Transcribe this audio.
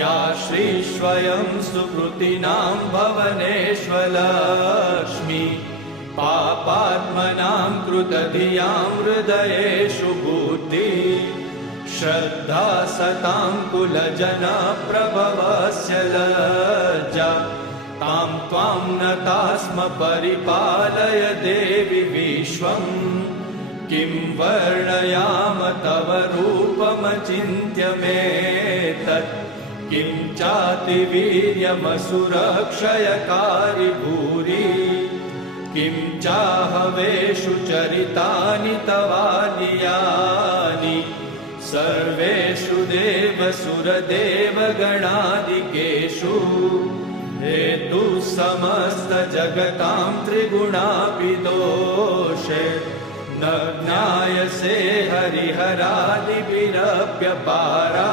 या श्रीस्वयं सुकृतिनां भवनेष्वलक्ष्मी पापात्मनां कृतधियां हृदयेषु बुद्धि श्रद्धा सतां कुलजनप्रभवस्य लज्जा तां त्वां नताः स्म परिपालय देवि विश्वम् किं वर्णयाम तव रूपमचिन्त्यमेतत् किं चातिवीर्यमसुरक्षयकारि भूरि किं चाहवेषु चरितानि तवानियानि सर्वेषु देवसुरदेवगणादिकेषु हेतु समस्तजगतां त्रिगुणापि दोषे न ज्ञायसे हरिहरादिभिरप्यपारा